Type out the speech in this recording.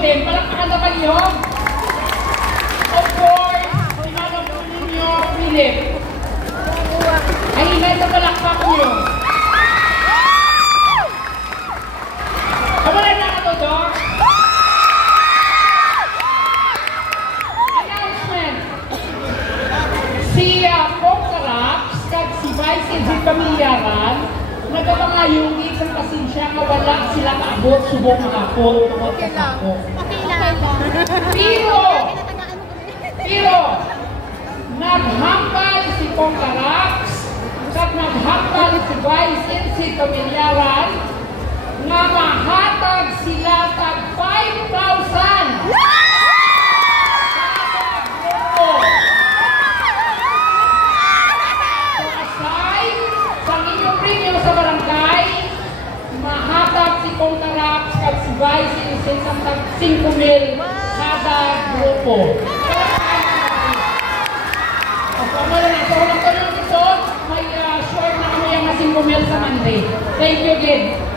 din. Palakpakan naman niyo. Of course, imagapon ninyo, Philip. Ay, ingay na palakpak niyo. Kamulan na ito, Doc. Announcement. Si Pongkaraps kag si Vice Edith Pamilyaran nagpapangayungin sa pasensya nga wala sila kaabot subok ng ako tungkol sa ako. Pero naghambal si Pongkaraps kag naghambal si Vice Edith Pamilyaran nga mahatag sila tag 5,000. Sa barangay, mahatag si Pongkaraps at si Vice Edith ang 5,000 kada grupo. So, lang ko lang ito, may short na kami yung 5,000 sa Monday. Thank you again.